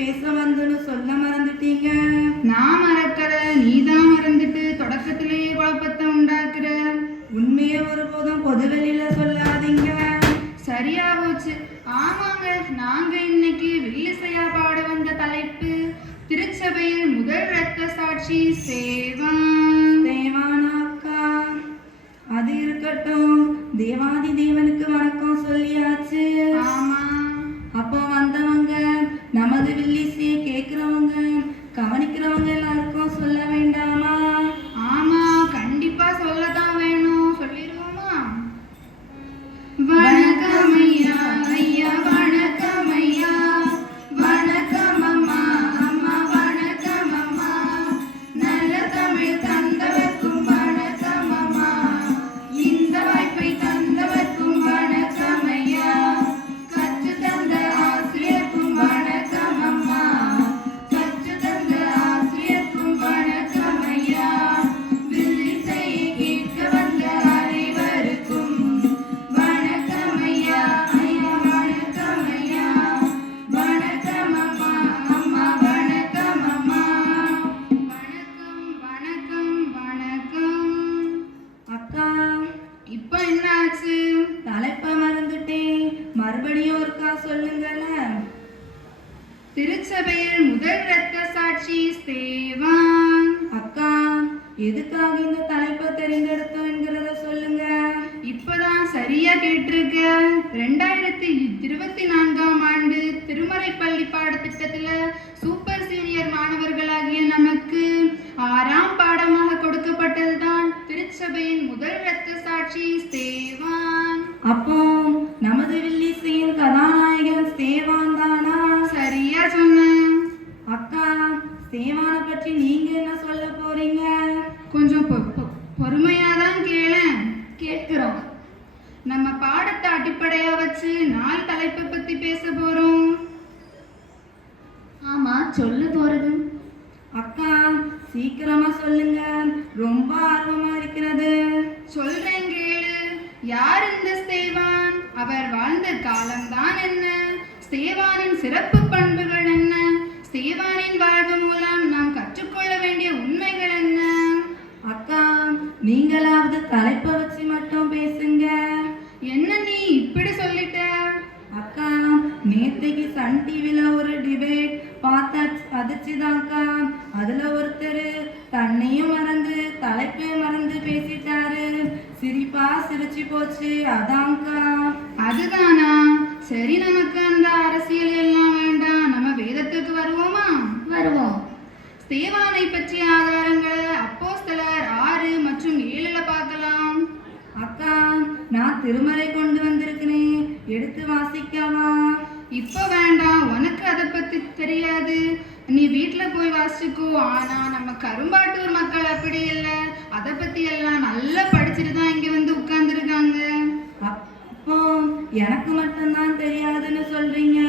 பேச வந்தோன்னு சொல்ல மறந்துட்டீங்க? நாம கவனிக்கிறவங்க எல்லாருக்கும் சரியா கேட்டிருக்க ரெண்டாயிரத்தி இருபத்தி நான்காம் ஆண்டு திருமறை பள்ளி பாடத்திட்டத்துல சூப்பர் சீனியர் மாணவர்களாகிய நமக்கு ஆறாம் பாடமாக கொடுக்கப்பட்டதுதான் திருச்சபையின் முதல் ரத்த சாட்சி சேவான். அப்போ பாடத்தை அடிப்படையா வச்சு நாலு தலைப்பை பத்தி பேச போறோம். ஆமா சொல்ல போறது. அக்கா சீக்கிரமா சொல்லுங்க. ரொம்ப ஆர்வமா இருக்கிறது. சொல்றேன் கேளு. யார் இந்த ஸ்தேவான் அவர் வாழ்ந்த காலம்தான் என்ன? ஸ்தேவானின் சிறப்பு பண்புகள் என்ன? ஸ்தேவானின் வாழ்வு மூலம் நாம் கற்றுக்கொள்ள வேண்டிய உண்மைகள் என்ன? அக்கா நீங்களாவது தலைப்பை வச்சு மட்டும் பேசுங்க. நேத்தைக்கு சன் டிவில ஒரு டிபேட் பார்த்தா அதிர்ச்சிதான்க்கா. அதுல ஒருத்தர் தன்னையும் மறந்து தலைப்பையும் மறந்து பேசிட்டாரு. சிரிப்பா சிரிச்சு போச்சு. அதான்க்கா. அதுதானா? சரி நமக்கு அந்த அரசியல் எல்லாம் வேண்டாம். நம்ம வேதத்துக்கு வருவோமா? வருவோம். ஸ்தேவானை பற்றிய ஆதாரங்களை அப்போஸ்தலர் ஆறு மற்றும் ஏழுல பார்க்கலாம். அக்கா நான் திருமறை கொண்டு வந்திருக்கிறேன். எடுத்து வாசிக்கவா? இப்போ வேண்டாம் உனக்கு அதை பத்தி தெரியாது. நீ வீட்ல போய் வாசிச்சுக்கோ ஆனா நம்ம கரும்பாட்டூர் மக்கள் அப்படி இல்லை. அதை பத்தி எல்லாம் நல்லா படிச்சுட்டு தான் இங்க வந்து உட்கார்ந்துருக்காங்க. அப்போ எனக்கு மட்டும்தான் தெரியாதுன்னு சொல்றீங்க.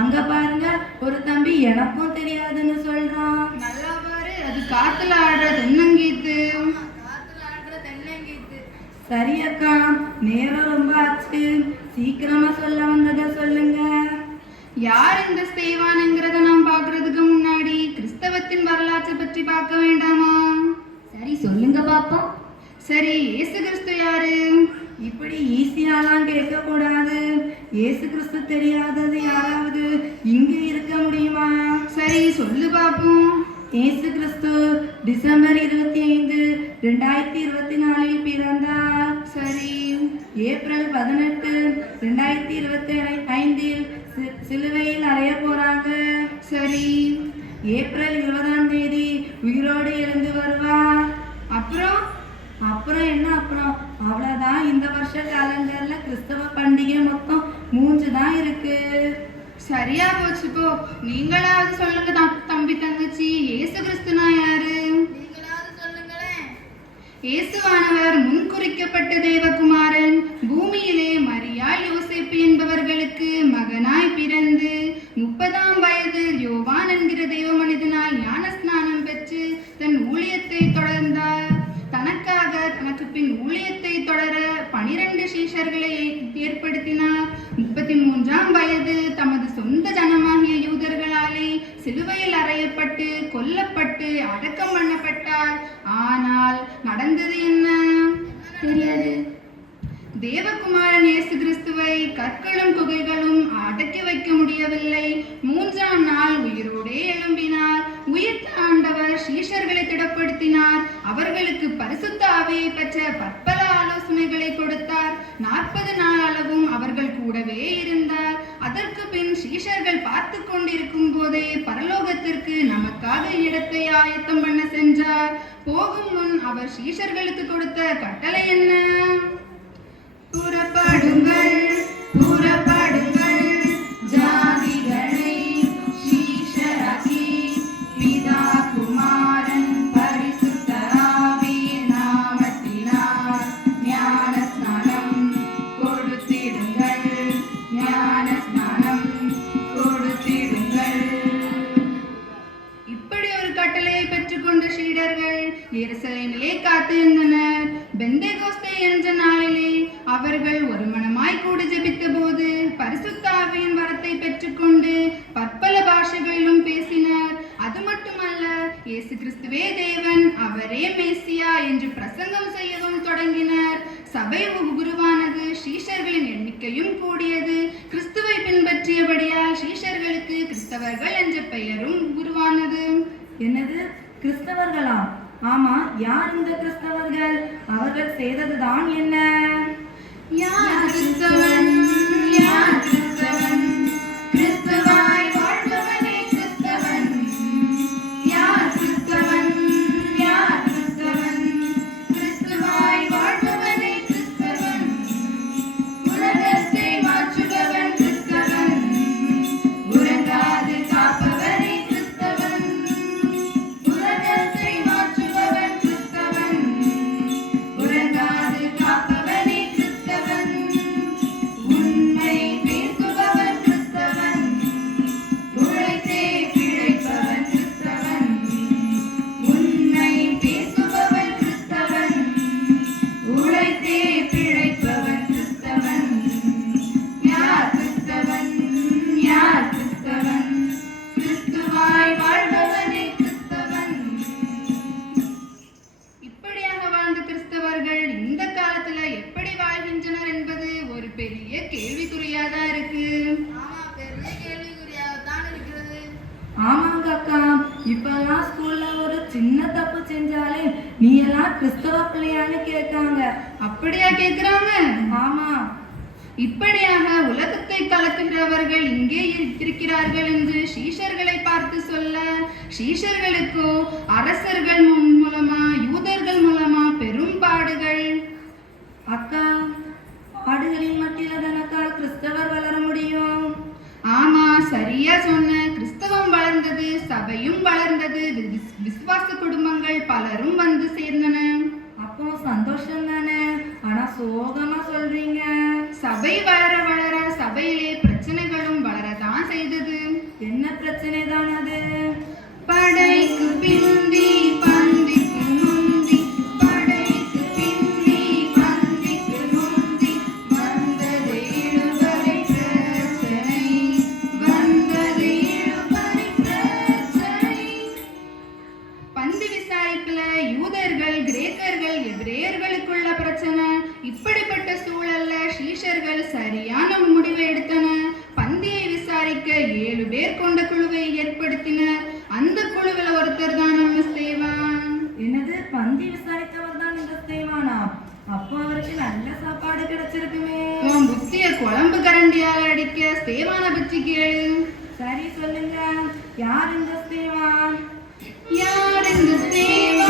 அங்க பாருங்க ஒரு தம்பி எனக்கும் தெரியாதுன்னு சொல்றான். நல்லா பாரு அது காத்துல ஆடுற தென்னங்கீத்து சரி அக்கா நேரம் ரொம்ப ஆச்சு. சீக்கிரமா சொல்ல வந்ததை சொல்லுங்க. யார் இந்த ஸ்தேவானுங்கிறத நாம் பார்க்கறதுக்கு முன்னாடி கிறிஸ்தவத்தின் வரலாற்றை பற்றி பார்க்க வேண்டாமா? சரி சொல்லுங்க பாப்போம். சரி இயேசு கிறிஸ்து யாரு? இப்படி ஈஸியாலாம் கேட்க கூடாது இயேசு கிறிஸ்து தெரியாதது யாராவது இங்க இருக்க முடியுமா? சரி சொல்லு பாப்போம். இயேசு கிறிஸ்து டிசம்பர் இருபத்தி ஐந்து ரெண்டாயிரத்தி இருபத்தி நாலில் பிறந்தார். சரி. ஏப்ரல் பதினெட்டு ரெண்டாயிரத்தி இருபத்தி ஐந்தில் சிலுவையில் அறைய போறாங்க. சரி. ஏப்ரல் இருபதாம் தேதி உயிரோடு எழுந்து வருவார். அப்புறம்? அப்புறம் என்ன அப்புறம்? அவ்வளோதான் இந்த வருஷ காலண்டர்ல கிறிஸ்தவ பண்டிகை மொத்தம் மூன்று தான் இருக்கு. சரியா போச்சு போ. நீங்களாவது சொல்லுங்க தம்- தம்பி தங்கச்சி. இயேசு கிறிஸ்துனா யாரு? இயேசுவானவர் முன்குறிக்கப்பட்ட தேவகுமாரன் பூமியிலே மரியா யோசிப்பு என்பவர்களுக்கு மகனாய் பிறந்து முப்பதாம் வயது யோவான் என்கிற தெய்வ மனிதனால் ஞான ஸ்நானம் பெற்று தன் ஊழியத்தை தொடர்ந்தார். தனக்காக தனக்கு பின் ஊழியத்தை தொடர பனிரெண்டு சீஷர்களை ஏற்படுத்தினார். முப்பத்தி மூன்றாம் வயது தமது சொந்த ஜனம போதே பரலோகத்திற்கு நமக்காக இடத்தை ஆயத்தம் பண்ண சென்றார். போகும் முன் அவர் சீஷர்களுக்கு கொடுத்த கட்டளை என்ன? புறப்படுங்கள் புறப்படுங்கள். ஜாதிகளை சீஷராகி பிதா குமாரன் பரிசுத்தராவிய நாமத்தினார் ஞான ஸ்நானம் கொடுத்திடுங்கள். ஞான ஸ்நானம் எருசலேமிலே காத்திருந்தனர். பெந்தை கோஸ்தே என்ற நாளிலே அவர்கள் ஒரு மனமாய் கூடி ஜபித்த போது பரிசுத்தாவியின் வரத்தை பெற்றுக்கொண்டு பற்பல பாஷைகளிலும் பேசினர். அது மட்டுமல்ல இயேசு கிறிஸ்துவே தேவன் அவரே மேசியா என்று பிரசங்கம் செய்யவும் தொடங்கினர். சபை குருவானது ஸ்ரீஷர்களின் எண்ணிக்கையும் கூடியது. கிறிஸ்துவை பின்பற்றியபடியால் ஸ்ரீஷர்களுக்கு கிறிஸ்தவர்கள் என்ற பெயரும் குருவானது என்னது? கிறிஸ்தவர்களாம் ஆமா யார் இந்த கிறிஸ்தவர்கள்? அவர்கள் செய்ததுதான் என்ன? யார் கிறிஸ்தவன்? சீஷர்களுக்கோ அடிக்க ஸ்தேவான பற்றி கேளு. சரி சொல்லுங்க. யார் இந்த ஸ்தேவான் யார் இந்த ஸ்தேவான்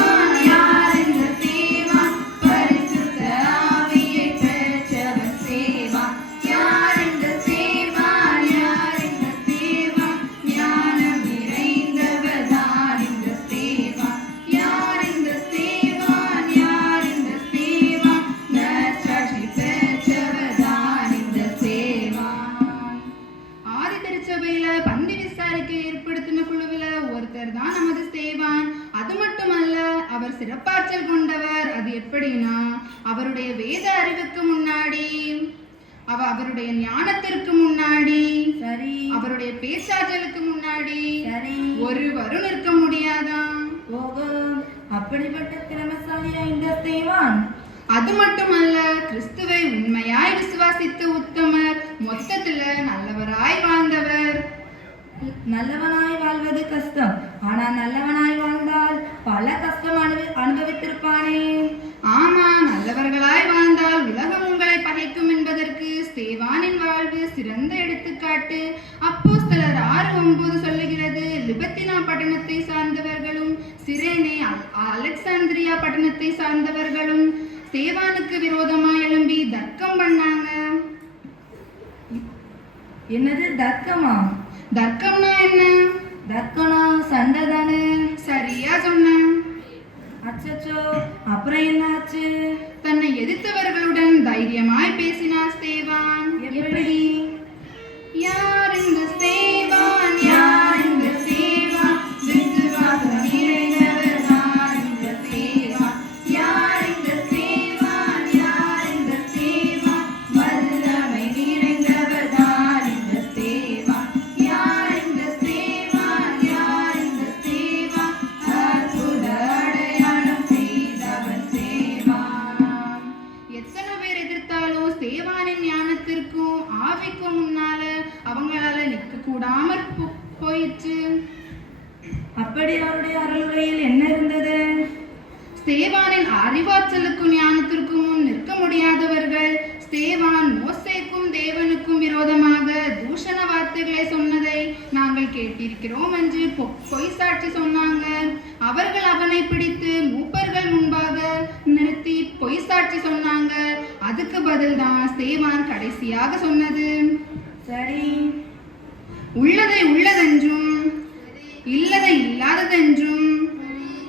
சிறப்பாற்றல் கொண்டவர். அது எப்படின்னா அவருடைய வேத அறிவுக்கு முன்னாடி அவ அவருடைய ஞானத்திற்கு முன்னாடி சரி. அவருடைய பேசாற்றலுக்கு முன்னாடி சரி. ஒருவரும் இருக்க முடியாதான் அப்படிப்பட்ட திறமசாலியா இந்த தெய்வான் அது மட்டுமல்ல கிறிஸ்துவை உண்மையாய் விசுவாசித்து உத்தமர். மொத்தத்துல நல்லவராய் வாழ்ந்தவர். நல்லவனாய் வாழ்வது கஷ்டம். ஆனா நல்லவனாய் வாழ்ந்தால் பல அப்புறம் என்னாச்சு? தன்னை எதிர்த்தவர்களுடன் தைரியமாய் பேசினார் ஸ்தேவான். எப்படி? அப்படி அவருடைய அருளுரையில் என்ன இருந்தது? ஸ்தேவானின் அறிவாற்றலுக்கும் ஞானத்திற்கும் முன் நிற்க முடியாதவர்கள் ஸ்தேவான் மோசேக்கும் தேவனுக்கும் விரோதமாக தூஷண வார்த்தைகளை சொன்னதை நாங்கள் கேட்டிருக்கிறோம் என்று பொய் சாட்சி சொன்னாங்க. அவர்கள் அவனை பிடித்து மூப்பர்கள் முன்பாக நிறுத்தி பொய் சாட்சி சொன்னாங்க. அதுக்கு பதில் தான் ஸ்தேவான் கடைசியாக சொன்னது. சரி. உள்ளதை உள்ளதென்றும் இல்லதை இல்லாததென்றும்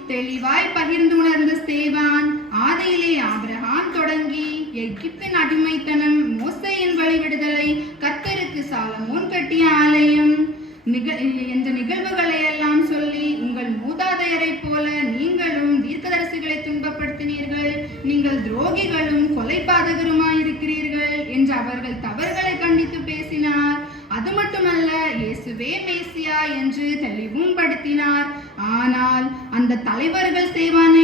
தெளிவாய் பகிர்ந்து உணர்ந்த ஸ்தேவான் ஆதியிலே ஆபிரகாம் தொடங்கி எகிப்தின் அடிமைத்தனம் மோசையின் வழிவிடுதலை கத்தருக்கு சாலமோன் கட்டிய ஆலயம். நிக என்ற நிகழ்வுகளை எல்லாம் சொல்லி உங்கள் மூதாதையரைப் போல நீங்களும் தீர்க்கதரிசிகளை துன்பப்படுத்தினீர்கள் நீங்கள் துரோகிகளும் கொலைபாதகருமாயிருக்கிறீர்கள் என்று அவர்கள் தவறுகளை கண்டித்து பேசினார் அது மட்டுமல்ல இயேசுவே மேசியா என்று தெளிவும் படுத்தினார் ஆனால் அந்த தலைவர்கள் செய்வான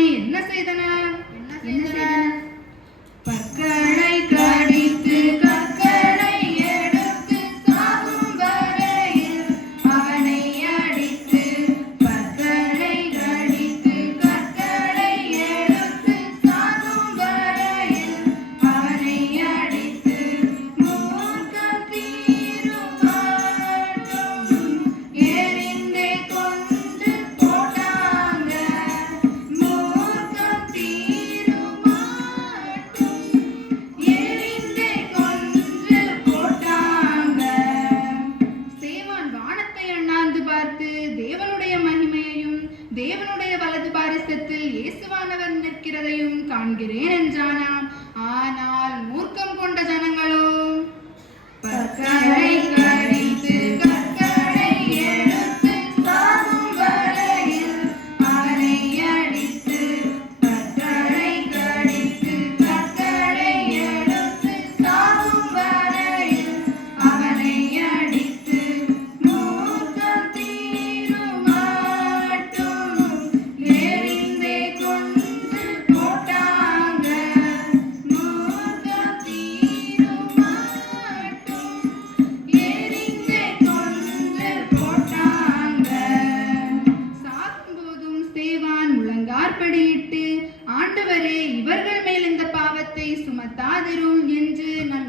முழங்கார்படியிட்டு ஆண்டவரே இவர்கள் மேல் இந்த பாவத்தை சுமத்தாதிரும் என்று நம்